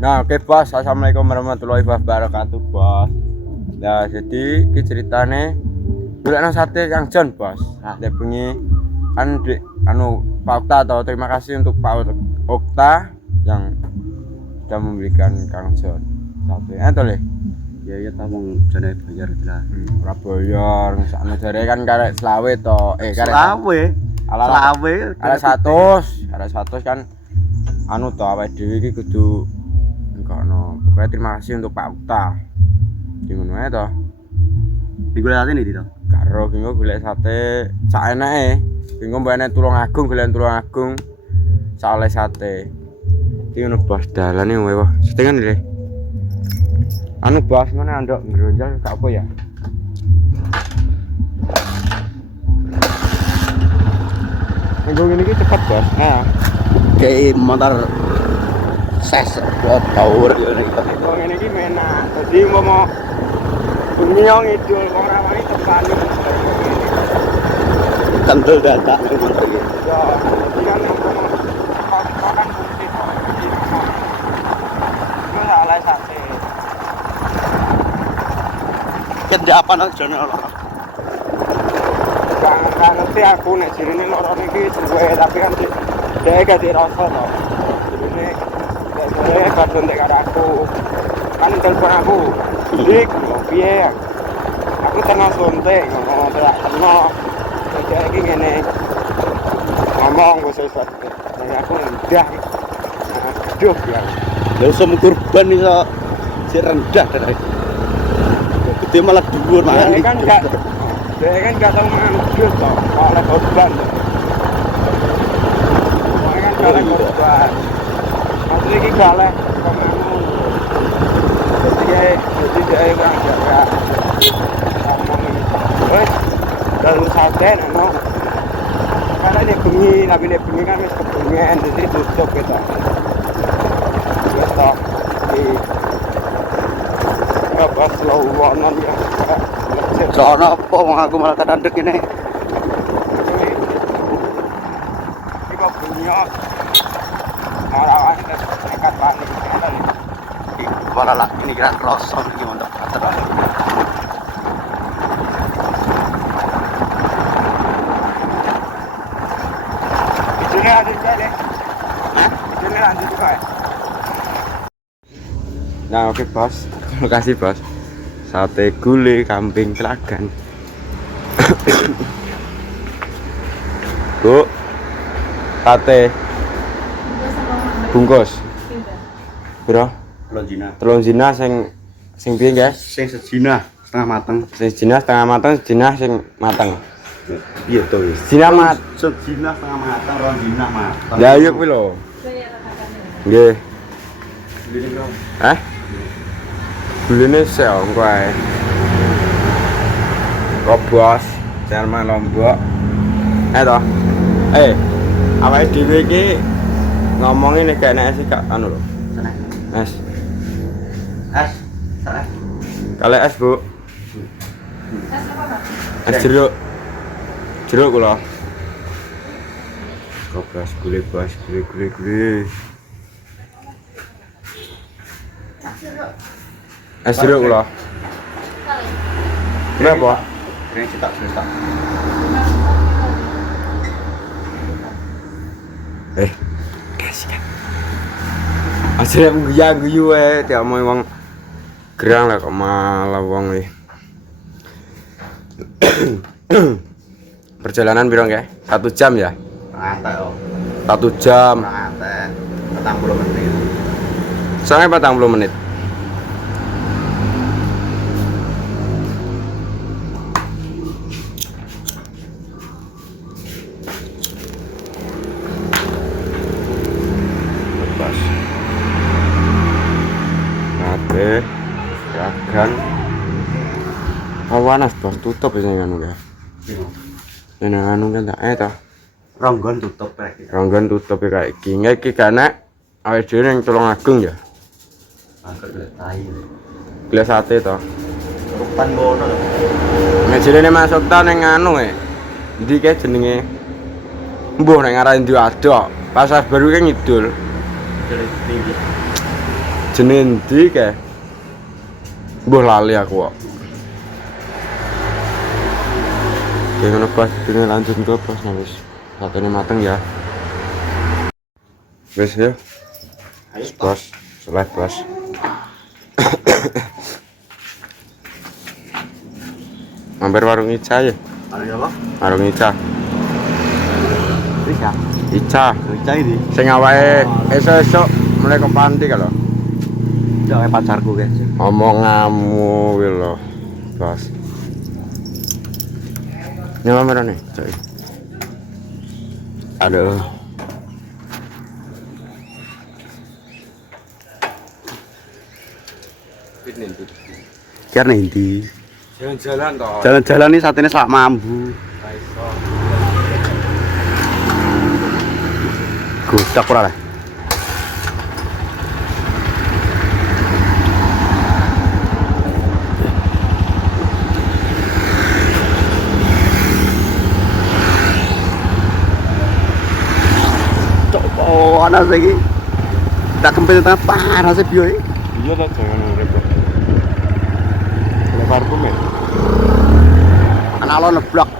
Nah, oke bos, assalamualaikum warahmatullahi wabarakatuh bos. Nah, jadi ini ceritane golekno sate Kang Jon bos. Dek bengi kan di Pak Okta atau terima kasih untuk Pak Okta yang sudah memberikan Kang Jon sate. Itu le. Ya ya tamung jane bayar lah. Ora bayar, sakno jare kan karek selawe to. Selawe. Selawe. Ada 100 kan to awake dhewe iki kudu engkono. Pokoknya terima kasih untuk Pak Okta. Di ngono ae to. Digolek sate ndi to? Karo bingung golek sate sak enake. Bingung mbane Tulungagung golek Tulungagung. Sak oleh sate. Iki ngono bos dalane wae. Setengan iki. Bos mana andok ngeronjal gak apa ya? Nggo ngene iki cepet bos. Nah, Kayak motor ses buat power ya iki. kok ngene iki menak. Dadi mau bunyi yang ngidul wong rawani tekan. Kendel dadak ning motor iki. Ya, dadi kan kan fungsi to. Iki ala sate. Kendapan nang jane ora. Gak ngerti aku nek jirine loro niki suwe tapi kan dhek gak dirasa to. Jirine dhek kadon nek karo aku. Kan telepon aku. Dik, piye? Aku tengah suntik ngomong tak kena. Dhek iki ngene. Ngomong wis sesuatu. Nek aku ndah. Aduh ya. Lha iso kurban iso sik rendah dari. Gede malah dhuwur Dia kan gak tahu mangan jus toh, oleh korban. Dia kan oleh korban. Maksudnya ini gak oleh penganu. Jadi dia kan gak ngomong ini. Terus dalam sate nano. Karena dia bengi, tapi dia bengi kan wis kebengen, jadi tutup gitu. Gitu. Di pas lawanan ya. sono apa wong aku malah kadandek ini. Ini kok bunyi marah nekat panik. Bakal ini kira rosong iki mantap. Sini ada juga deh. Sini ada juga. Nah oke bos, terima kasih bos. Sate gulai kambing Telagan. Bu, sate bungkus. Bro, telung zina sing piye guys? Sing sejina setengah mateng. Sing zina setengah mateng, zina sing mateng. Iya to wis. Zina Sejina setengah mateng, rong dina mateng. Ya yuk kuwi lho. Nggih. Hah? Buline sel engko ae. Kobos, Jerman Lombok. Toh. Awake dhewe iki ngomongin nek enek sih gak anu lho. Es. Es. Salah. Kale es, Bu. Es apa, Pak? Es jeruk. Jeruk kula. Kobos gule bos, gule. Es jeruk kula. Berapa? Ini cetak. Kasih kan. Asline guyu wae tiap mau wong gerang lah kok malah wong iki. Perjalanan piro nggih? 1 jam ya? Ngantek kok. 1 jam. Ngantek. 40 menit. Sampai 40 menit. Sate, Telagan. Awanas bos tutup ya anu ya. Nang anu kan tak toh. Ronggon tutup rek. Ronggon tutup kayak iki. Iki karena awake dhewe ning Tulungagung ya. Angkat golek tai. Gila sate toh. Rupan bono lho. Nek jenenge masuk ta ning anu Ndi kae jenenge? Mbuh nek ngarani Diwadok. Pasar Baru ki ngidul. jenenge ndi kae? Mbuh lali aku kok. Ya ngono Bos, dene lanjut ke Bos wis. Satene mateng ya. Wis ya. Ayo Bos, selesai Bos. Mampir warung Ica ya? Ayo apa? Warung Ica. Bisa. Ica. Bisa ini. Sing awake esuk-esuk mulai ke panti kalau. Udah kayak pacarku guys. Omonganmu kuwi lho, Bos. Ini kamera nih, coy. Aduh. Karena inti. Jalan-jalan toh. Jalan-jalan nih saat ini sak mambu. Gudak ora lah. Oh, anak lagi. Tak kembali tengah panas sih bioi. Iya toh jangan urip. Lebar kumen. Anak lo neblok.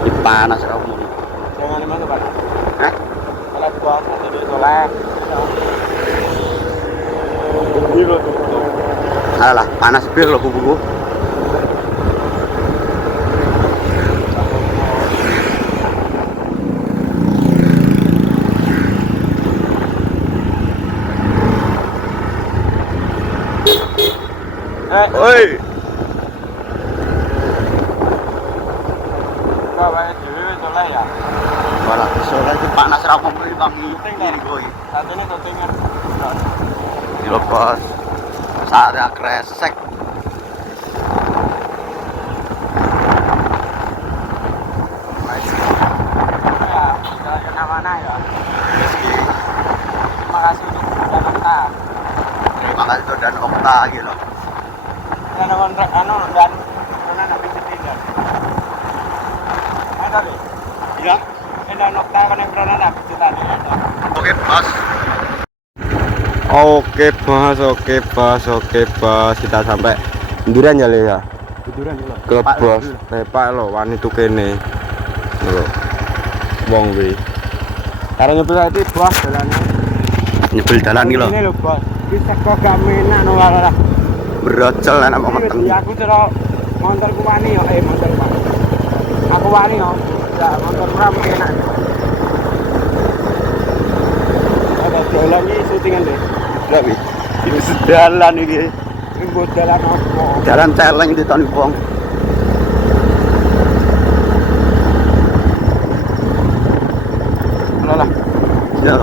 Di panas kamu. Jangan mana Pak? Hah? Kalau puasa jadi soleh. Biro tuh. Alah, panas bir lo kuku. Oi. Kau bayar dulu soleh ya. Wala, soalnya itu panas ra mau bang ini gue. Saat ini kau tinggal. Dilepas. Saatnya kresek. Ya, jalan kemana ya? Terima kasih untuk Jakarta. Terima kasih tuh dan Okta gitu. Dan kontrak anu dan mana nak bisa tinggal. Ada deh. Iya. Dan Okta kan yang pernah nak bisa tadi. Oke, Bos. Oke bos, kita sampai Duran ya Le ya. Tiduran dulu. Ke bos, Pak lo, wani tuh kene. Lho. Wong wi. Karo nyebut iki bos jalannya. Nyebel jalan gitu. Ini lho bos, bisa kok gak menak no lah. Berocol anak mau meteng. Ya aku cara motorku wani yo, motor Pak. Aku wani yo. Ya motor ora enak. Ada jalan iki syutingan deh. Enggak bi. Ini sedalan ini. Ini buat jalan apa? Jalan celeng di tahun Bong. Lah. Ya.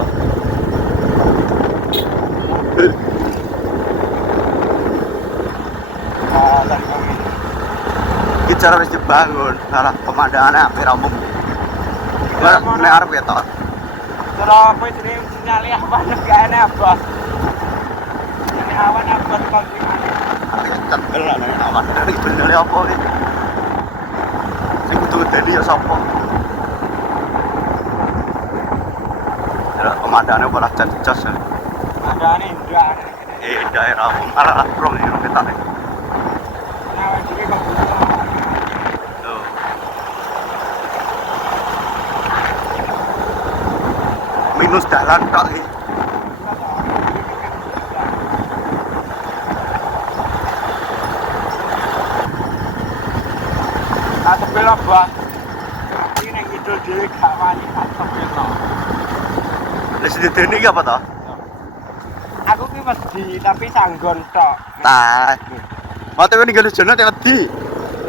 Alah. Kita harus dibangun. Salah pemandangannya hampir umum. Nek arep ketok. Kalau apa ini sinyalnya apa gak enak bos. Ini awan apa bos ini? Tapi cendel lah nek awan dari bener apa iki. Sing kudu dadi ya sapa? Ya pemandangannya malah cecos. Ada nih enggak. Daerah malah pro ini kita. Nah, ini kok Tuh. Minus jalan tok iki. atau belok bos. Ini yang ngidul dhewe gak wani atau belok. Wis dideni iki apa to? Aku ki wedi tapi sanggon tok. Tah. Mate kowe ninggal jono te wedi.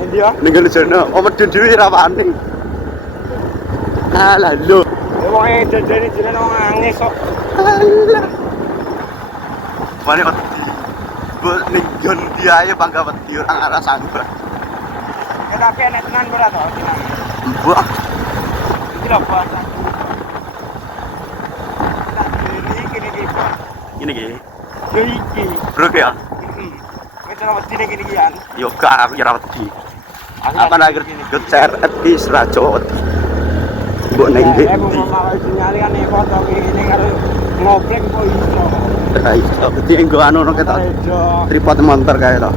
Endi yo? Ninggal jono, om medun dhewe ra wani. Alah lho. Wong e jajane jenenge wong angis kok. Alah. Mane wedi. Bu ninggon dia ae bangga wedi orang arah sanggon. Tapi enak tenan berat to. Mbak. Iki lho bos. Ini gini bos. Gini iki. Yo iki. Bro ya. Wis ora wedi gini kian. Yo gak aku ora wedi. Apa lagi gecer etis rajo. Mbok neng iki. Aku mau malah sinyali kan foto ini karo ngoplek kok iso. Ora iso. Dadi engko anu ono ketok. Iso. Tripod motor kae to.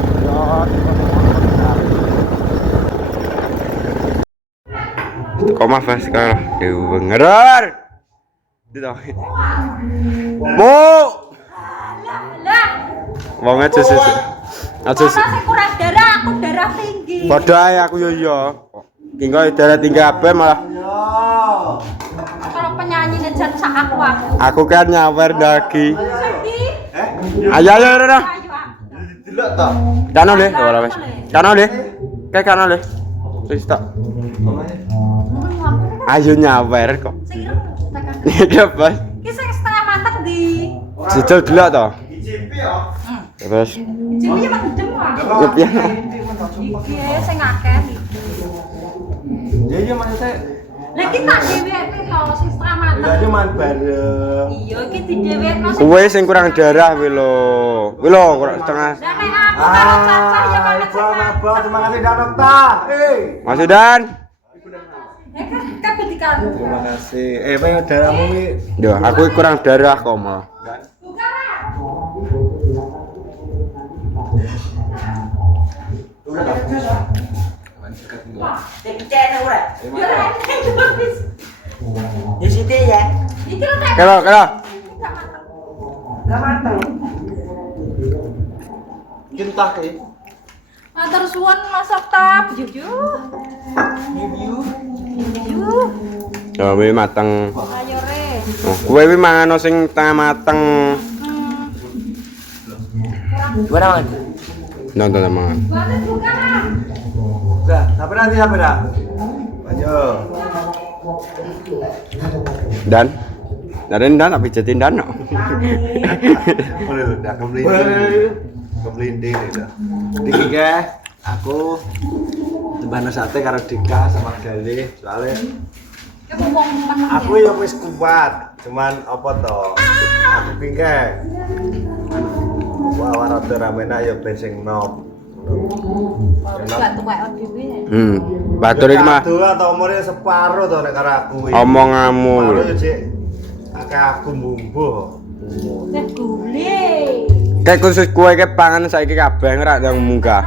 Koma Faskar, dengar. Dito. Bu. Lah. Wong aja sih. Aja sih. Saya kurang darah, aku darah tinggi. Padha ae aku yo iya. Tinggal darah tinggi kabeh malah. Kalau penyanyi nejan sak aku. Aku kan nyawer dagi. Sedih. Ayo ayo ayo. Ayo. Delok to. Kano le, ora wis. Kano le. Kayak kano le. Wis tok. Ayo nyawer kok. Sing ireng tekan. Iya, Bos. Ki sing setengah mateng di. Jejel delok to. Terus Jadi ya mang dem wae. ya piye. Iki sing akeh iki. Iya maksudnya Lah iki tak dheweke lho sing setengah mateng. Lah cuman bareng. Iya iki didhewekno sing. Kuwe sing kurang darah kuwi lho. Kuwi lho kurang setengah. Lah nek aku karo cacah ya banget sing. Abang, terima kasih Danokta. Mas Udan. Kabeh dikanu. Terima kasih. Pengen darahmu iki. Yo, aku kurang darah kok malah. Ya sithik ya. Iki lho Nek. Kelo, kelo. Enggak mateng. Cinta ke. Matur suwun Mas Oktap. Yuk. Yo, kuwi mateng. Ayo re. Oh, kuwe kuwi mangan sing tengah mateng. Kurang. Nonton mangan. Buat buka. Udah, sampai nanti sampai dah. Ayo. Dan tapi jadi dan. Boleh udah kemelinding dah. Diki ke, aku tebana sate karo Dika sama Galih soalnya aku ya wis kuat, cuman apa toh? Aku pingke. Wah, warada ramena ya ben sing nom. Batur iki mah Aduh, atau umurnya separuh toh nek karo aku iki. omonganmu. Separuh ya, Cik. Akeh aku mbumbuh. Teh gule. Kayak khusus kue ke pangan saiki kabeh ora yang munggah.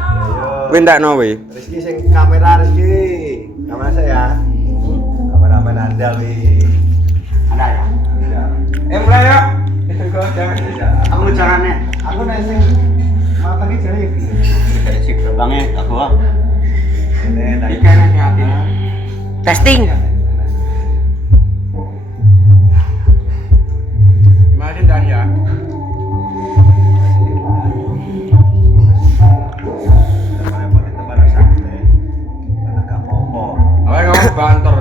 Kuwi entekno kuwi. Rizky sing kamera Rizky. Kamera saya. Kameramen andal wi. Ada ya? Iya. Mulai ya. Aku jangannya. Aku nek sing mateng iki jare iki. Dari si gerbangnya aku ah. Ini tadi Ikan hati. Testing. Gimana dan ya? repot itu barang sate. Bener gak apa-apa. Awe ngomong banter.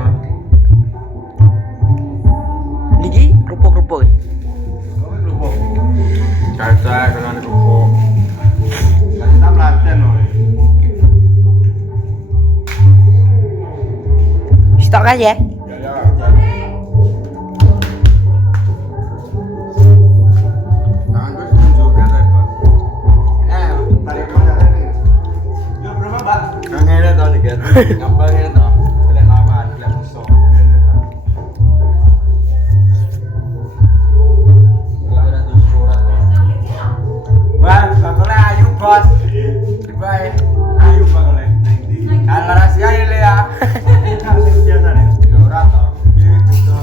Iki rupuk-rupuk. Kowe kerupuk. Kaca kena rupuk. Kita pelatihan loh. Stok aja. Ngapain itu? Lihat lawan, lihat musuh. Wah, bakal ayu bos. Bye. Ayu bakal. Kan rahasia ini ya. Biasa nih. Ya ora toh. Gitu.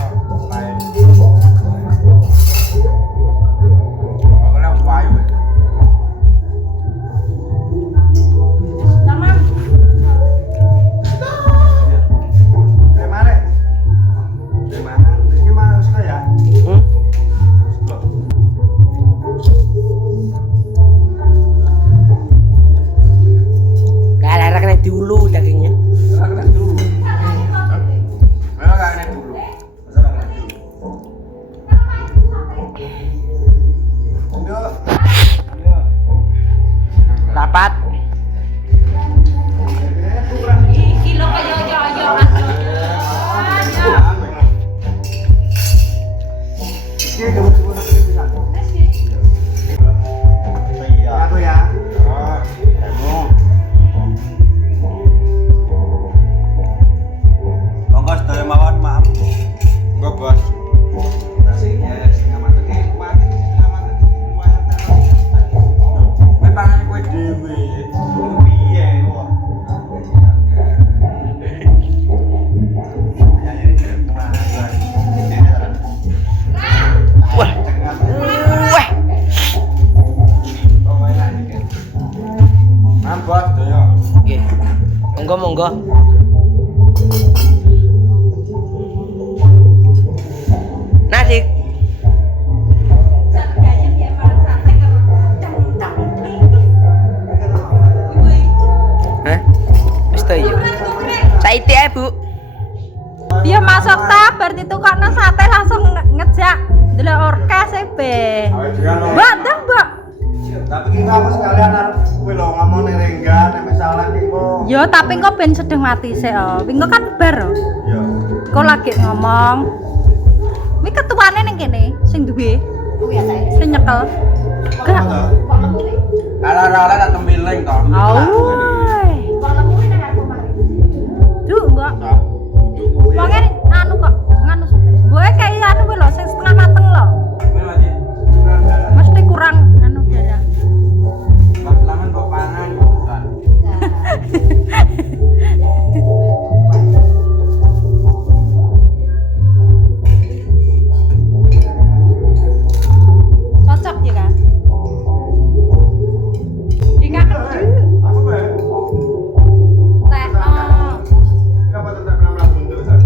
Lain. Bakal ayu. Dulu dagingnya. Rapat. Kilo kayo yo. Aku ya. Monggo sedaya mawon maaf. Enggak bos. Nasinya setengah mateng iki. monggo. Nasi. Hah? Wis to iya. Saiki ae, Bu. Dia masuk ta bar ditukokno sate langsung ngejak ndelok orkes e be. Mbak, dah, Mbak. Tapi kita apa sekalian arep kowe lho ngomong ning Rengga nek masalah iki kok. Yo tapi kok ben sedeng mati sik oh. Wingi kan bar oh. Iya. Kok lagi ngomong. Wi ketuane ning kene sing duwe. Sing nyekel. Gak. Ala-ala tak tembiling to. Auy. Duh, Mbak. Wonge anu kok nganu sate. Mbok kayak anu kuwi lho sing setengah mateng lho. Mesti kurang anu darah. Laman kok pangan kan. Cocok ya kan? Ingat Aku bae. tekno. Apa tetap nama bunduk San?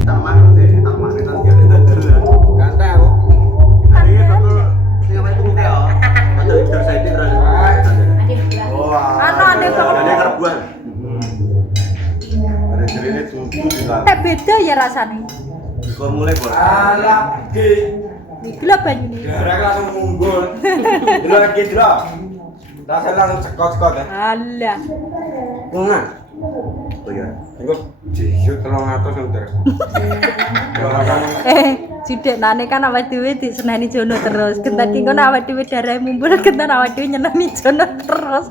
Taman deh, taman itu nanti ada dalan. Gante aku. Hari ini betul. Sing apa itu ya? Ada leader saya itu terus. Oh. Anu ade banget. Ada kerbuan. Ada jerene tutu di dalam. Beda ya rasane. Kok mulai bos. Alah, ki. Iki lho banyune. Garek langsung munggul. Dulu lagi dulu. Rasanya langsung cekot-cekot ya. Alah. Bunga. Oh iya. Engko disut 300 ntar. Jidek nane kan awake dhewe diseneni jono terus. Gentan ki ngono awake dhewe darahe mumbul, gentan awake dhewe nyeneni jono terus.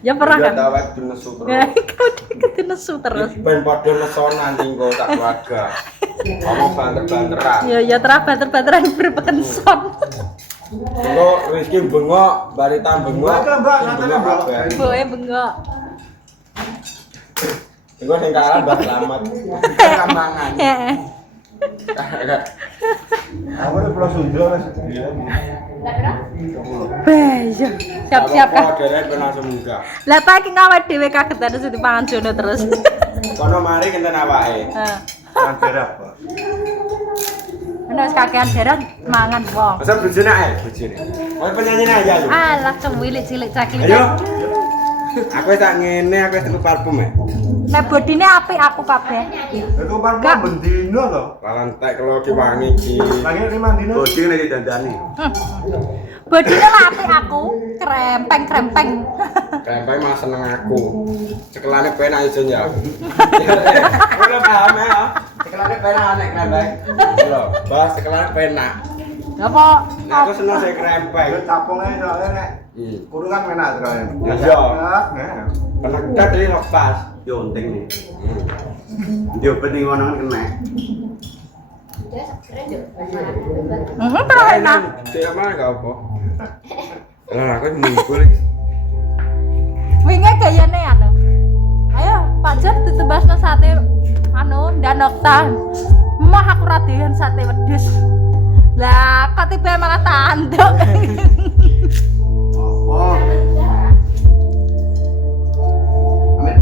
Ya pernah kan? Awake dinesu Ya, terus. kau nesu terus. Ben padha neson nanti engko tak keluarga. Ngomong banter-banteran. Ya terah banter-banteran berpenson. Engko Rizky bengok, Barita bengok. Mbak, santai, Mbak. Boe bengok. Engko sing kalah Mbak Slamet. Kambangan. Heeh. Aku udah pulau Sunda mas. Bejo. Siap-siap Kalau kan. derek ben langsung munggah. Lah ta iki ngawet dhewe kagetan terus dipangan jono terus. Kono mari kenten awake. Heeh. Jangan berapa. Ana wis kakean daerah mangan wong. Masa bojone ae, bojone. Kowe penyanyi aja lu. Alah cewilik cilik caklik. Ayo. Aku tak ngene, aku wis tuku parfum e. Nek bodine apik aku kabeh. Itu parfum Gak. bendino loh. Lantek kalau ki wangi ki. Lagi ini mandino. Bodi lagi dandani. Bodine lah apik aku, krempeng. Krempeng malah seneng aku. Cekelane penak iso ya. Ora paham ya. Cekelane penak nek krempeng. Lho, bahas cekelane penak. Apa? Nek aku seneng sing krempeng. Ayo capungnya soalnya nek. Kurungan menak terus. Iya. Penekat iki lepas. Yo penting nih. Yo penting orang kena. Terus enak. Cek mana gak apa? Lah aku munggul iki. Wingi gayane anu. Ayo, Pak Jan ditebasno sate anu Danokta. Mah aku ra doyan sate wedhus. Lah, kok tiba malah tanduk. Oh. Amin.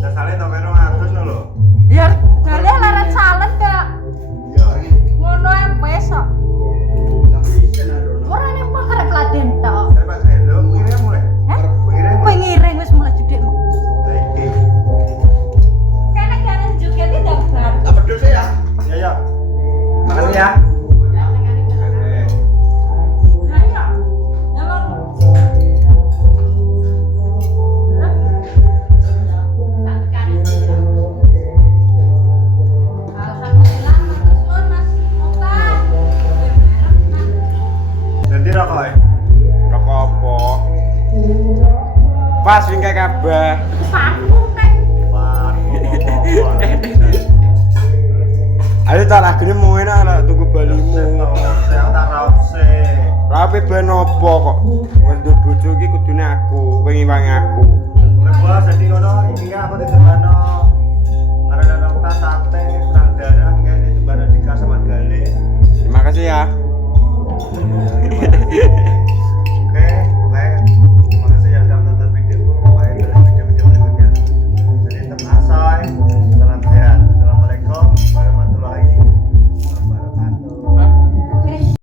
Dasarnya tau mero ngatus lho. Ya, gale leret salen kaya Iya. ngono ae wis kok. Tapi isin adono. Ora nek kok karep kladen tok. Dapat elo pengirim mulai. Hah? Pengirim. Pengiring wis mulai judikmu. Iki. Kene gane joget iki daftar. Tak pedus ya. Iya ya. Makasih ya. Ayo. Nyolong. Alhamdulillah, matur suwun Mas Okta. Nanti rokok ya. Rokok apa? Pas wingke kabeh. Parfum nek. Wah, Ayo tak lagune mau enak lah tunggu balimu. saya tak rose. Rapi ben opo kok. Wis duwe bojo iki kudune aku, wingi-wingi aku. Wah, sedih ngono, iki aku ditembano